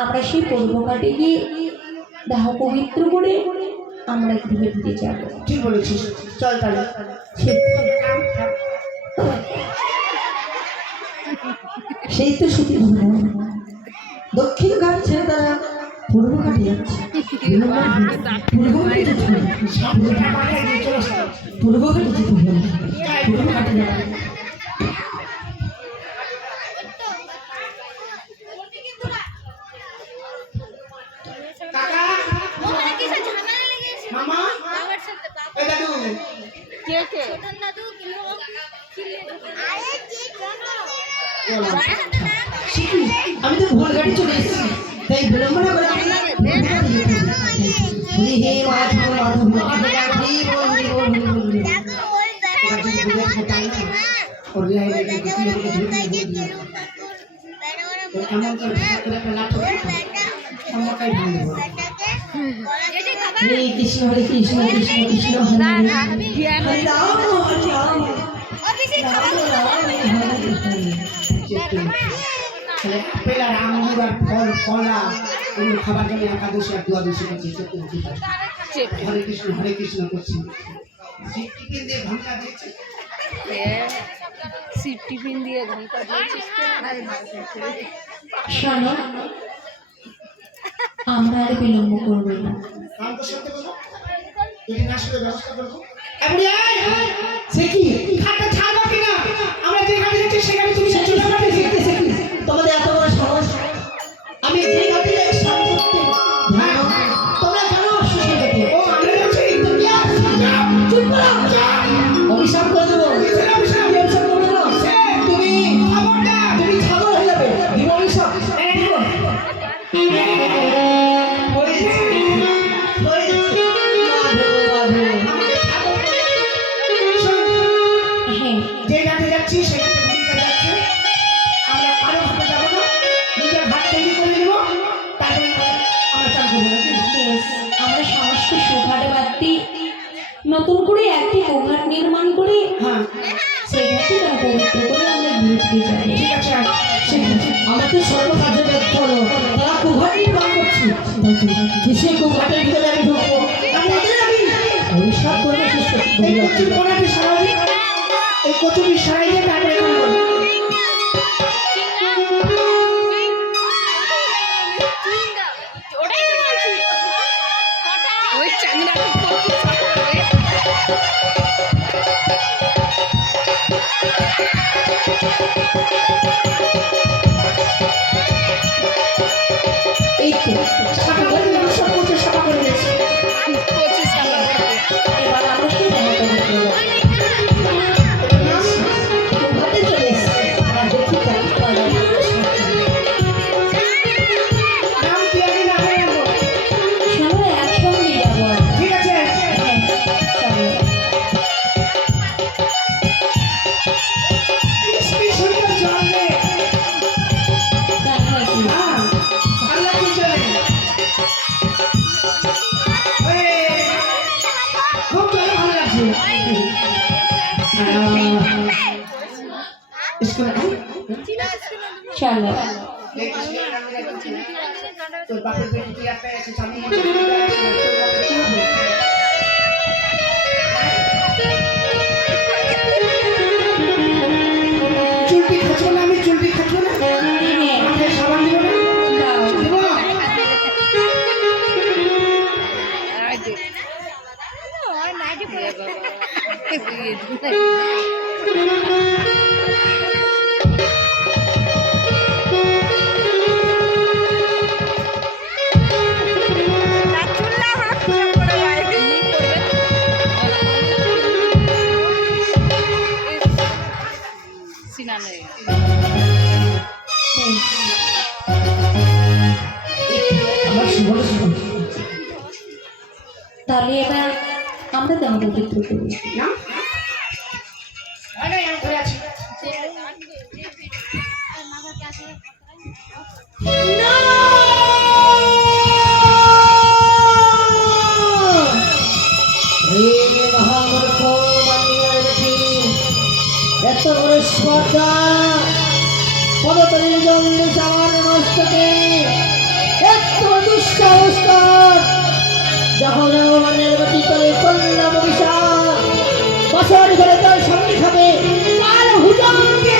আমরা সেই পূর্বঘাটে গিয়ে দেহ পবিত্র করে আমরা গৃহে ফিরে যাব। ঠিক বলেছিস, চল তাহলে। সেই তো শুধু দক্ষিণ ঘাট ছেড়ে তারা পূর্ব ঘাটে যাচ্ছে। পূর্ব ঘাটে যেতে হবে। পূর্ব ঘাটে যাবে। আমি তো ভুল গাড়ি চলে এসেছি, তাই বিলম্ব না করে কৃষ্ণ হরে কৃষ্ণ কৃষ্ণ কৃষ্ণ হরে হরে রাম হরে রাম আপেল আর আঙুর আর ফল কলা এগুলো খাবার জন্য একাদশী আর দ্বাদশী করছি। হরে কৃষ্ণ করছি। টিফিন দিয়ে ঘন্টা দিয়েছিস। শোনো, আমরা আর বিলম্ব করবো না। তোমাদের এত বড় সাহস! আমি যে ঘাটে যাই তোমরা কেন অভিশাপ করে দেবো? তুমি ছাগল হয়ে যাবে। অভিশাপ যে ঘাটে যাচ্ছি নতুন করে একটি গোঘাট নির্মাণ করে সেই ঘাটে তারা পবিত্র করে আমরা গৃহে ফিরে যাবো। ঠিক আছে, আমাদের সর্বকার্য ব্যর্থ হলো। তারা গোঘাট নির্মাণ করছে, সেই গোঘাটের ভিতরে আমি ঢুকবো। অভিশাপ করবে এই কচুরি সারাই দিয়ে তারপরে এই তো সাফা করে সব কিছু সাফা করে দিয়েছি। এবার আমরা সেই দেহ পবিত্র ঘাটে চলে এসেছি। শোনো, একসঙ্গে যাবো। ঠিক আছে, চলো। তোর বাপের পেটে কি একটা আছে স্বামী চুলটি খাচ্ছ না? আমি চুলটি খাচ্ছ না? মাথায় সাবান দিব না? দিব না? তাহলে এবার আমরা দেহ পবিত্র করি। না আমি ঘরে আছি। এত বড় স্পর্ধা পদতলীর জন্য আমার মস্তকে নমস্কার। যখন ভগবানের বাটি তলে করলাম অভিশাপ, বছর ঘরে তার সামনে খাবে তার হুজুরকে।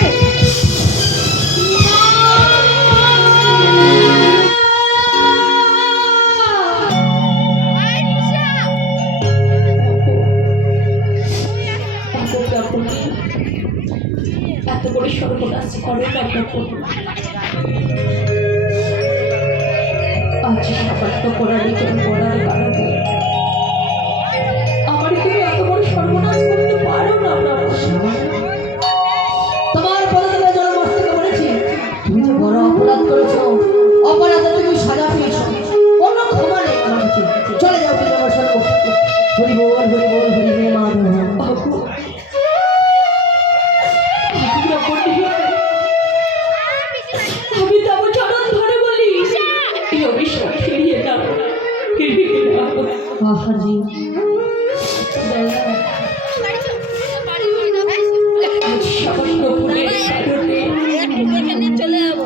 এত করে সর্বনাশ করে আজ সামান্য করার জন্য করার কারণে আমার তুমি এত বড় সর্বনাশ করতে পারো না তোমার পদতলে জন্মস্তকে বলেছি, তুমি যে বড় অপরাধ করেছো, অপরাধে তুমি সাজা পেয়েছো, কোনো ক্ষমা নেই আমার কাছে। চলে যাও তুমি আমার সর্ব। হরি বল হরি বল হরি হে মাধব। আমি তবে চরণ ধরে বলি এই অভিশাপ ফিরিয়ে দাও, ফিরিয়ে দাও। আহাজি আজ সামান্য ভুলের কারণে চলে যাবো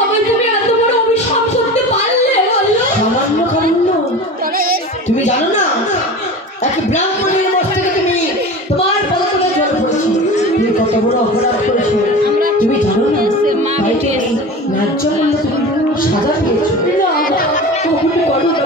আমি তুমি এত বড় অভিশাপ করতে পারলে বলো? সামান্য কারণ তুমি জানো না, এক ব্রাহ্মণের মস্তকে তুমি তোমার পদতলে জল পড়েছি, তুমি কত বড় অপরাধ করেছো তুমি জানো না। তাই তুমি ন্যায্য মূল্যে তুমি সাজা পেয়েছো। না কখনো করো না।